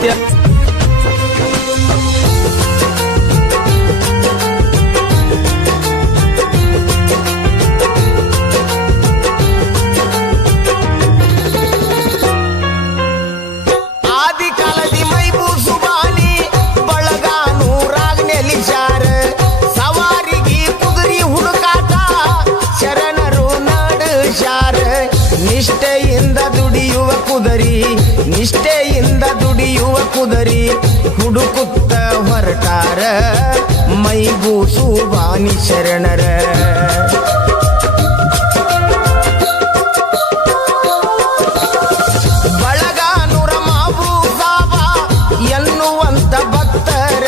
ಸತ್ಯ. ನಿಷ್ಠೆಯಿಂದ ದುಡಿಯುವ ಕುದರಿ ಹುಡುಕುತ್ತ ಹೊರಟಾರ ಮೈಬೂಸು ವಾಣಿ ಶರಣರ. ಬಳಗಾನೂರ ಮಾಬೂಸಾಬ ಎನ್ನುವಂತ ಭಕ್ತರ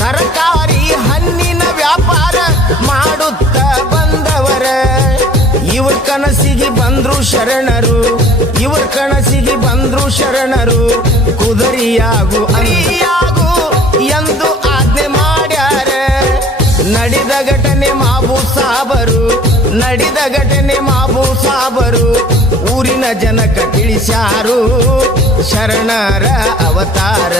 ತರಕಾರಿ ಹಣ್ಣಿನ ವ್ಯಾಪಾರ ಮಾಡುತ್ತ ಬಂದವರ. ಇವ್ರ ಕನಸಿಗೆ ಬಂದ್ರು ಶರಣರು, ಇವ್ರ ಕನಸಿಗೆ ಬಂದ್ರು ಶರಣರು. ಕುದರಿಯಾಗು ಅರಿಯಾಗು ಎಂದು ಆಜ್ಞೆ ಮಾಡ್ಯಾರ. ನಡೆದ ಘಟನೆ ಮಾಬೂಸಾಬರು, ನಡೆದ ಘಟನೆ ಮಾಬೂಸಾಬರು ಊರಿನ ಜನಕ ತಿಳಿಸ್ಯಾರು ಶರಣರ ಅವತಾರ.